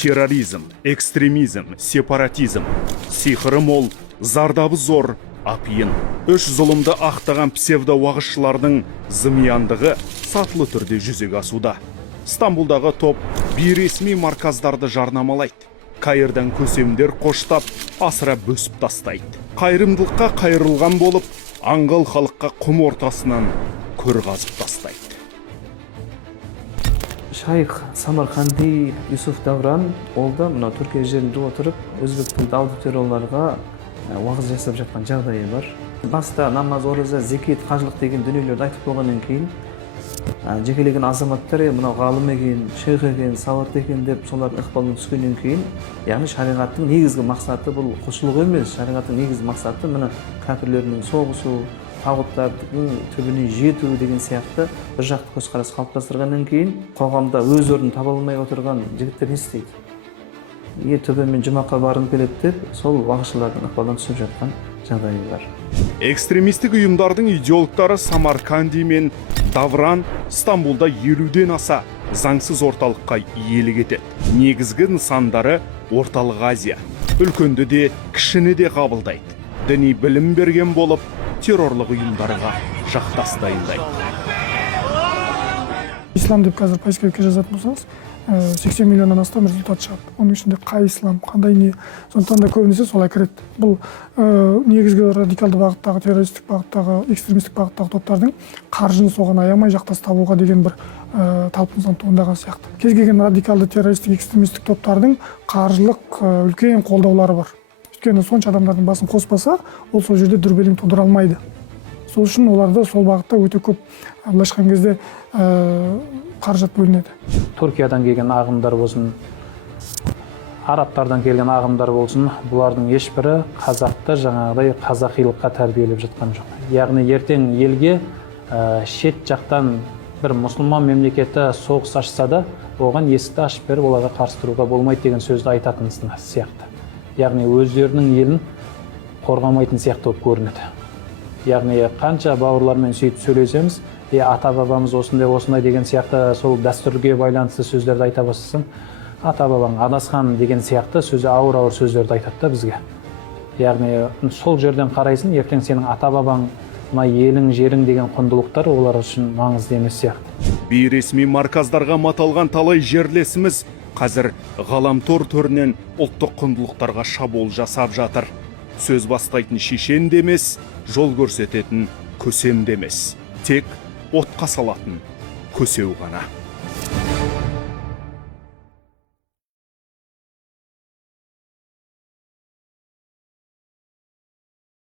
терроризм, экстремизм, сепаратизм, сиқыры мол, зардабы зор, апиын. Үш зұлымды ақтаған псевдо-уағызшылардың зымияндығы сатылы түрде жүзеге асуда. Стамбулдағы топ бейресми марказдарды жарнамалайды. Каирдан көсемдер қоштап, асыра бөсіп тастайды. Қайырымдылыққа қайырылған болып, аңғал халыққа құм ортасынан көр қазып тастайды. Шайх Самарқанди Юсуф Давран олда мына Түркия жерінде отырып, өзбек тілді аудиторияларға уағыз жасап жатқан жағдайы бар. Баста намаз, ораза, зекет, қажылық деген дүниелерді айтып болғаннан кейін, жекелеген азаматтар мына ғалым екен, шейх екен, сауатты екен деп солардың ықпалына түскеннен кейін, яғни шариғаттың негізгі мақсаты бұл құлшылық емес, шариғаттың негізгі мақсаты мына кәпірлермен соғысу, тағуттардың түбіне жету деген сияқты бір жақты көзқарас қалыптастырғаннан кейін, қоғамда өз орнын таба алмай отырған жігіттер не істейді? Төбемен жұмаққа барғым келеді деп, сол уағызшылардың ықпалынан түсіп жатқан жағдайы бар. Экстремистік ұйымдардың идеологтары Самарқанди мен Давран Стамбулда 50-ден аса заңсыз орталыққа иелік етеді. Негізгі нысандары Орталық Азия. Үлкенді де, кішіні де қабылдайды. Діни білім берген болып, террорлық ұйымдарға жақтас дайындайды. Ислам деп қазір поисковикке жазатын болсаңыз, 80 миллионнан астам результат шығады. Оның ішінде қай ислам, қандай не, сондықтан да көбінесе солай кіреді. Бұл негізгі радикалды бағыттағы, террористік бағыттағы, экстремистік бағыттағы топтардың қаржыны соған аямай жақтас табуға деген бір талпыныстан туындаған сияқты. Кез келген радикалды террористік, экстремистік топтардың қаржылық үлкен қолдаулары бар. Өйткені сонша адамдардың басын қоспаса, ол сол жерде дүрбелең тудыра алмайды. Сол үшін оларда сол бағытта өте көп былайша айтқан кезде қаражат бөлінеді. Түркиядан келген ағымдар болсын, арабтардан келген ағымдар болсын, бұлардың ешбірі қазақты жаңағыдай қазақилыққа тәрбиелеп жатқан жоқ. Яғни ертең елге шет жақтан бір мұсылман мемлекеті соғыс ашса да, оған есікті ашып беріп оларға қарсы тұруға болмайды деген сөзді айтатын сияқты. Яғни өздерінің елін қорғамайтын сияқты болып көрінеді. Яғни қанша бауырлармен сөйтіп сөйлесеміз, ата-бабамыз осындай деген сияқты сол дәстүрге байланысты сөздерді айта бастасаң, ата-бабаң адасқан деген сияқты ауыр сөздерді айтады да бізге. Яғни сол жерден қарайсың, ертең сенің ата-бабаң, елің, жерің деген құндылықтар олар үшін маңызды емес сияқты. Бейресми марказдарға маталған талай жерлесіміз қазір ғаламтор төрінен ұлттық құндылықтарға шабуыл жасап жатыр. Сөз бастайтын шешен де емес, жол көрсететін көсем де емес. Тек отқа салатын көсеу ғана.